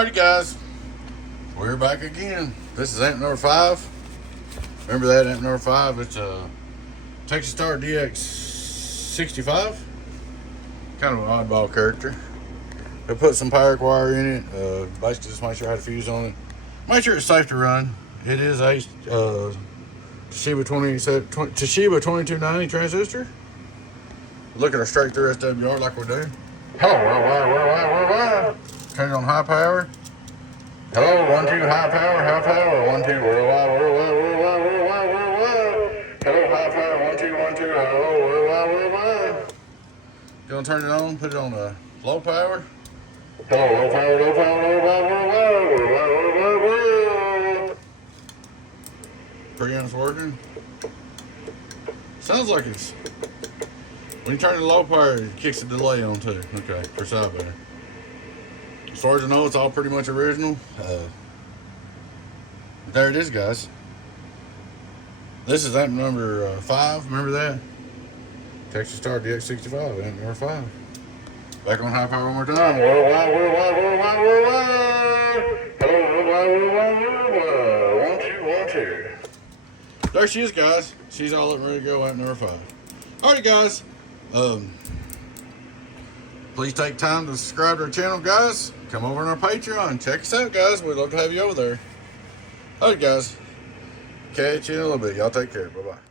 Alrighty guys, we're back again. This is amp number 5. Remember that amp number 5? It's a Texas Star DX65. Kind of an oddball character. They put some power wire in it. Basically just make sure I had a fuse on it. Make sure it's safe to run. It is a Toshiba 2290 transistor. Looking her straight through SWR like we do. Hello, turn it on high power. Hello, 1, 2, high power, 1, 2, worldwide. Hello, high power, 1, 2, 1, 2, hello, worldwide. Gonna turn it on, put it on low power. Hello, low power, worldwide. Preamps working. Sounds like it's, when you turn it to low power, it kicks a delay on too. Okay, for side better. As far as I know, it's all pretty much original. There it is, guys. This is amp number 5. Remember that? Texas Star DX65, amp number 5. Back on high power one more time. Worldwide. Hello, 1, 2, 1, 2. There she is, guys. She's all up and ready to go, amp number 5. Alright, guys. Please take time to subscribe to our channel, guys. Come over on our Patreon. Check us out, guys. We'd love to have you over there. Alright, guys. Catch you in a little bit. Y'all take care. Bye-bye.